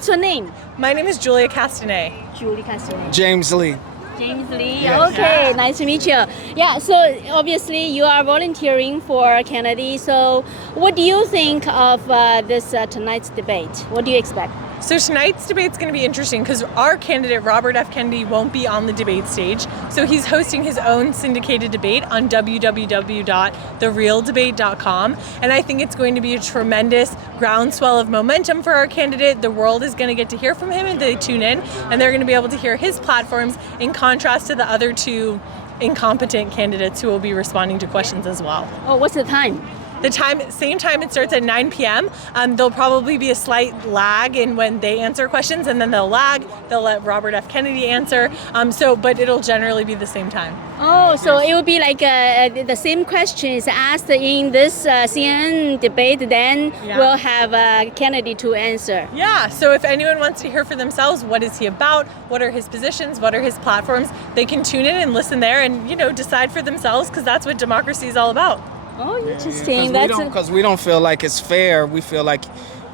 what's your name? My name is Julia Castanet. Julie Castanet. James Lee. James Lee. Yes. Okay, nice to meet you. Yeah, so obviously you are volunteering for Kennedy. So what do you think of this tonight's debate? What do you expect? So tonight's debate's going to be interesting because our candidate, Robert F. Kennedy, won't be on the debate stage. So he's hosting his own syndicated debate on www.therealdebate.com. And I think it's going to be a tremendous groundswell of momentum for our candidate. The world is going to get to hear from him and they tune in. And they're going to be able to hear his platforms in contrast to the other two incompetent candidates who will be responding to questions as well. Oh, what's the time? Same time, it starts at 9 p.m. There'll probably be a slight lag in when they answer questions, and then they'll lag. They'll let Robert F. Kennedy answer. But it'll generally be the same time. Oh, so it will be like the same question is asked in this CNN debate, then we'll have Kennedy to answer. Yeah, so if anyone wants to hear for themselves, what is he about? What are his positions? What are his platforms? They can tune in and listen there and, decide for themselves because that's what democracy is all about. Oh, interesting. Because we don't feel like it's fair. We feel like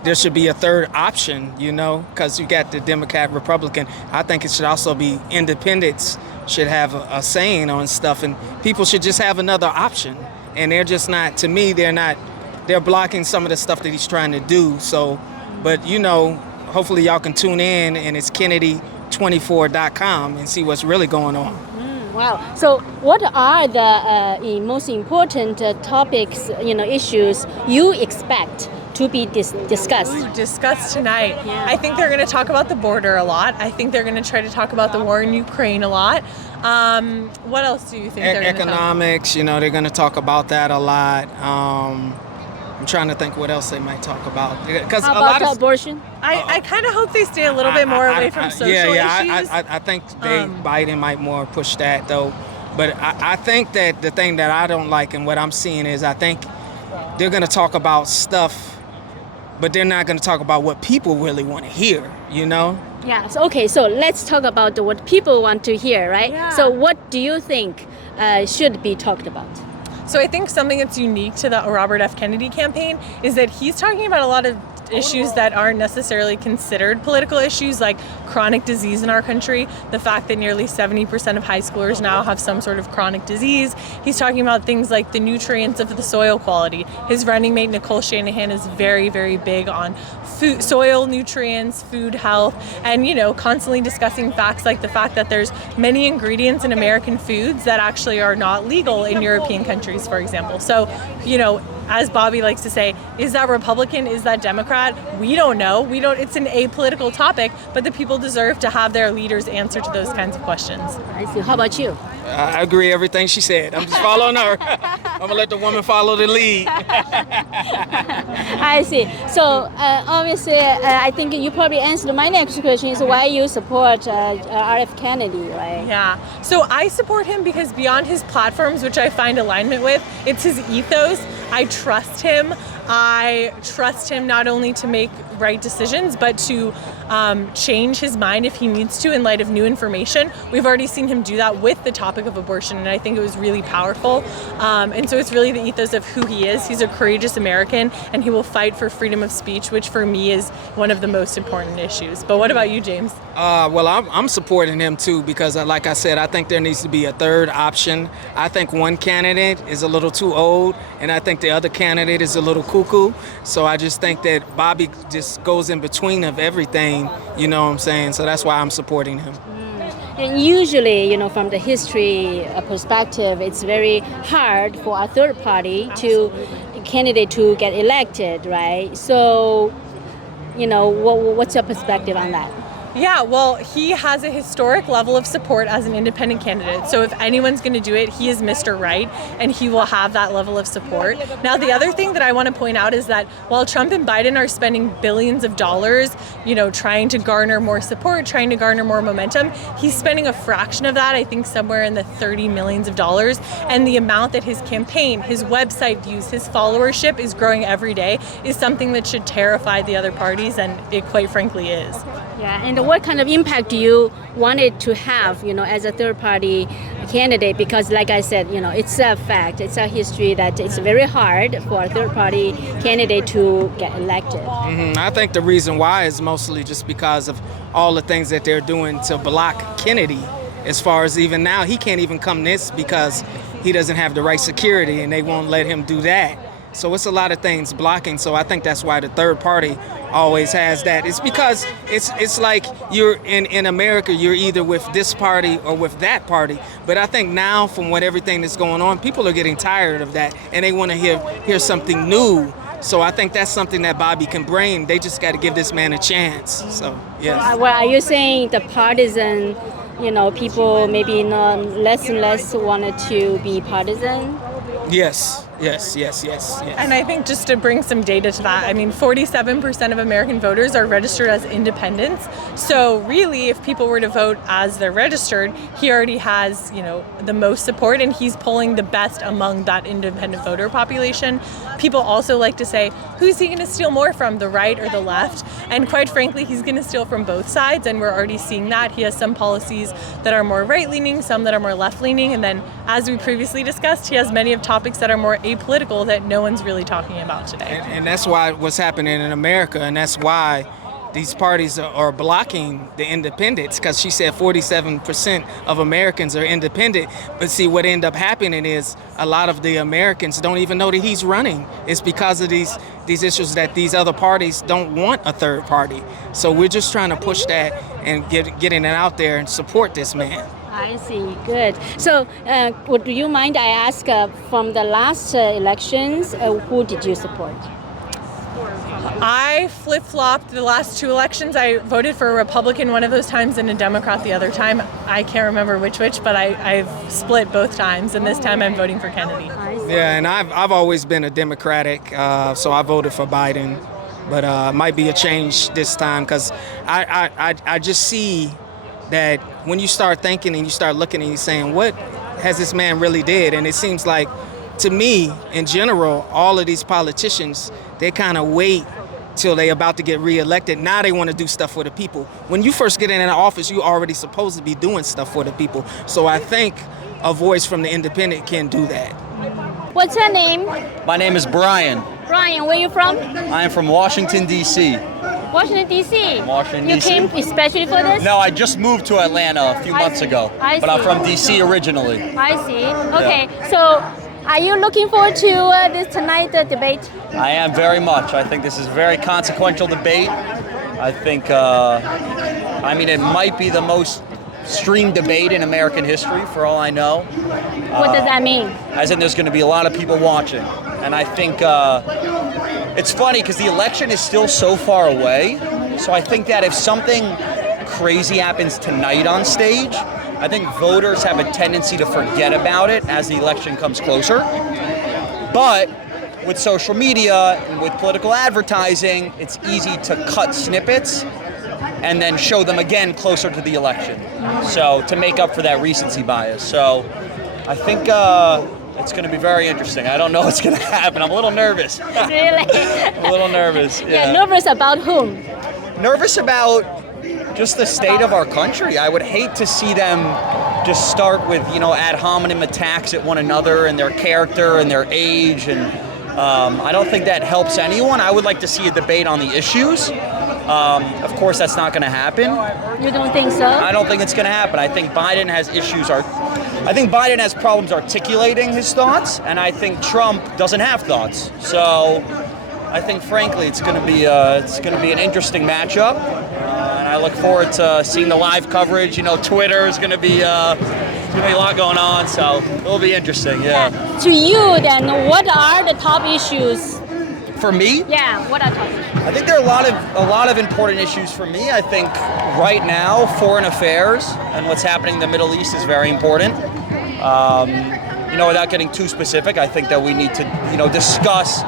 there should be a third option, because you got the Democrat, Republican. I think it should also be independents should have a saying on stuff, and people should just have another option. And they're just not, to me, they're blocking some of the stuff that he's trying to do. So, but hopefully y'all can tune in, and it's Kennedy24.com and see what's really going on. Wow. So what are the most important topics, issues you expect to be discussed? Discussed tonight. Yeah. I think they're going to talk about the border a lot. I think they're going to try to talk about the war in Ukraine a lot. What else do you think they're going to talk about? Economics, they're going to talk about that a lot. I'm trying to think what else they might talk about. How about abortion? I kind of hope they stay a little bit more away from social issues. I think Biden might more push that, though. But I think that the thing that I don't like and what I'm seeing is I think they're going to talk about stuff, but they're not going to talk about what people really want to hear, Yeah. So let's talk about what people want to hear, right? Yeah. So what do you think should be talked about? So I think something that's unique to the Robert F. Kennedy campaign is that he's talking about a lot of issues that aren't necessarily considered political issues, like chronic disease in our country, the fact that nearly 70% of high schoolers now have some sort of chronic disease. He's talking about things like the nutrients of the soil quality. His running mate, Nicole Shanahan, is very, very big on food, soil nutrients, food health, and, constantly discussing facts like the fact that there's many ingredients in American foods that actually are not legal in European countries, for example. So, as Bobby likes to say, is that Republican? Is that Democrat? We don't know. It's an apolitical topic, but the people deserve to have their leaders answer to those kinds of questions. I see. How about you? I agree everything she said. I'm just following her. I'm going to let the woman follow the lead. I see. So obviously, I think you probably answered my next question is why you support RF Kennedy, right? Yeah. So I support him because beyond his platforms, which I find alignment with, it's his ethos. I trust him. I trust him not only to make right decisions, but to change his mind if he needs to in light of new information. We've already seen him do that with the topic of abortion, and I think it was really powerful. And so it's really the ethos of who he is. He's a courageous American, and he will fight for freedom of speech, which for me is one of the most important issues. But what about you, James? Well, I'm supporting him too because, like I said, I think there needs to be a third option. I think one candidate is a little too old, and I think the other candidate is a little cuckoo. So I just think that Bobby just goes in between of everything, you know what I'm saying? So that's why I'm supporting him. And usually, from the history perspective, it's very hard for a third party candidate to get elected, right? So, what's your perspective on that? Yeah, well, he has a historic level of support as an independent candidate. So if anyone's going to do it, he is Mr. Right, and he will have that level of support. Now, the other thing that I want to point out is that while Trump and Biden are spending billions of dollars, trying to garner more support, trying to garner more momentum, he's spending a fraction of that, I think somewhere in the $30 million. And the amount that his campaign, his website views, his followership is growing every day is something that should terrify the other parties, and it quite frankly is. Yeah, and what kind of impact do you want it to have, as a third-party candidate because, like I said, it's a fact, it's a history that it's very hard for a third-party candidate to get elected. I think the reason why is mostly just because of all the things that they're doing to block Kennedy. As far as even now, he can't even come this because he doesn't have the right security, and they won't let him do that. So it's a lot of things blocking. So I think that's why the third party always has that. It's because it's like you're in America, you're either with this party or with that party. But I think now, from everything that's going on, people are getting tired of that, and they want to hear something new. So I think that's something that Bobby can bring. They just got to give this man a chance. So yeah. Well, are you saying the partisan, people maybe less and less wanted to be partisan? Yes. And I think just to bring some data to that, 47% of American voters are registered as independents. So really, if people were to vote as they're registered, he already has, the most support, and he's polling the best among that independent voter population. People also like to say, who's he going to steal more from, the right or the left? And quite frankly, he's going to steal from both sides, and we're already seeing that. He has some policies that are more right-leaning, some that are more left-leaning, and then, as we previously discussed, he has many of topics that are more apolitical that no one's really talking about today. And that's why what's happening in America, and that's why these parties are blocking the independents, because she said 47% of Americans are independent. But see, what ended up happening is a lot of the Americans don't even know that he's running. It's because of these issues that these other parties don't want a third party. So we're just trying to push that and getting it out there and support this man. I see. Good. So, do you mind I ask from the last elections, who did you support? I flip-flopped the last two elections. I voted for a Republican one of those times and a Democrat the other time. I can't remember which, but I've split both times, and this time I'm voting for Kennedy. Yeah, and I've always been a Democratic, so I voted for Biden, but it might be a change this time because I just see that when you start thinking and you start looking and you're saying, what has this man really did? And it seems like, to me, in general, all of these politicians, they kind of wait till they about to get reelected. Now they want to do stuff for the people. When you first get in an office, you already supposed to be doing stuff for the people. So I think a voice from the independent can do that. What's your name? My name is Brian. Brian, where are you from? I am from Washington, D.C. Washington, D.C.? Washington, You D.C. came especially for this? No, I just moved to Atlanta a few months ago. I but I'm see. from D.C. originally. I see. Okay, so are you looking forward to this tonight debate? I am very much. I think this is a very consequential debate. I think, it might be the most streamed debate in American history, for all I know. What does that mean? As in, there's going to be a lot of people watching. And I think it's funny because the election is still so far away. So I think that if something crazy happens tonight on stage, I think voters have a tendency to forget about it as the election comes closer. But with social media and with political advertising, it's easy to cut snippets and then show them again closer to the election. So to make up for that recency bias. So I think it's going to be very interesting. I don't know what's going to happen. I'm a little nervous. Really? A little nervous. Yeah, nervous about whom? Nervous about just the state of our country. I would hate to see them just start with, ad hominem attacks at one another and their character and their age. And I don't think that helps anyone. I would like to see a debate on the issues. Of course, that's not going to happen. You don't think so? I don't think it's going to happen. I think Biden has issues. I think Biden has problems articulating his thoughts, and I think Trump doesn't have thoughts. So I think, frankly, it's going to be an interesting matchup, and I look forward to seeing the live coverage. Twitter is going to be a lot going on, so it'll be interesting. Yeah. To you, then, what are the top issues? For me? Yeah, what are top issues? I think there are a lot of important issues for me. I think right now, foreign affairs and what's happening in the Middle East is very important. Without getting too specific, I think that we need to, discuss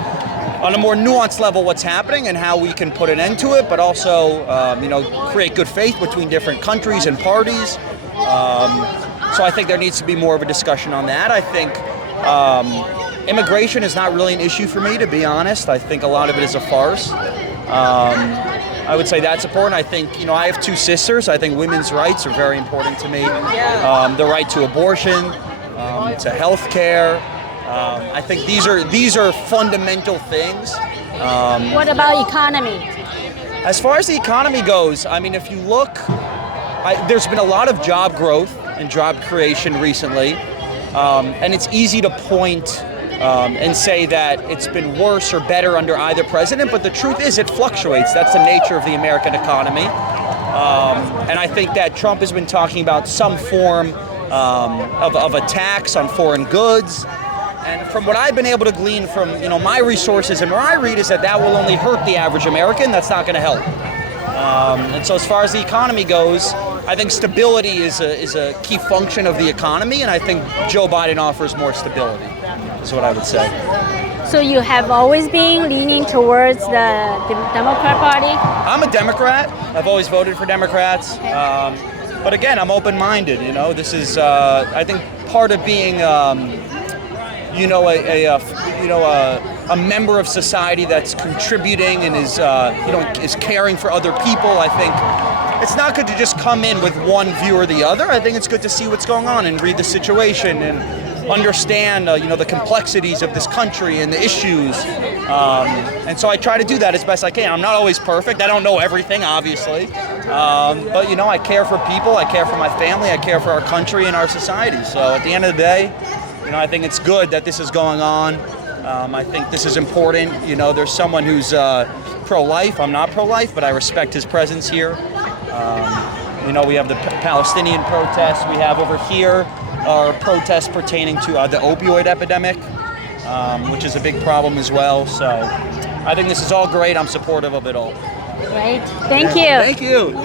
on a more nuanced level what's happening and how we can put an end to it, but also, create good faith between different countries and parties. So I think there needs to be more of a discussion on that. I think immigration is not really an issue for me, to be honest. I think a lot of it is a farce. I would say that's important. I think, I have 2 sisters. I think women's rights are very important to me. The right to abortion, to health care. I think these are fundamental things. What about economy? As far as the economy goes, I mean, if you look, there's been a lot of job growth and job creation recently, and it's easy to point and say that it's been worse or better under either president, but the truth is it fluctuates. That's the nature of the American economy. And I think that Trump has been talking about some form of a tax on foreign goods. And from what I've been able to glean from my resources and where I read is that will only hurt the average American. That's not going to help. And so as far as the economy goes, I think stability is a key function of the economy, and I think Joe Biden offers more stability, is what I would say. So you have always been leaning towards the Democrat Party? I'm a Democrat. I've always voted for Democrats. But again, I'm open-minded. This is, I think, part of being, a member of society that's contributing and is caring for other people. I think it's not good to just come in with one view or the other. I think it's good to see what's going on and read the situation and understand, the complexities of this country and the issues. And so I try to do that as best I can. I'm not always perfect. I don't know everything, obviously. But, I care for people. I care for my family. I care for our country and our society. So at the end of the day, I think it's good that this is going on. I think this is important. There's someone who's pro-life. I'm not pro-life, but I respect his presence here. We have the Palestinian protests. We have over here our protests pertaining to the opioid epidemic, which is a big problem as well. So I think this is all great. I'm supportive of it all. Great. Thank you. Thank you.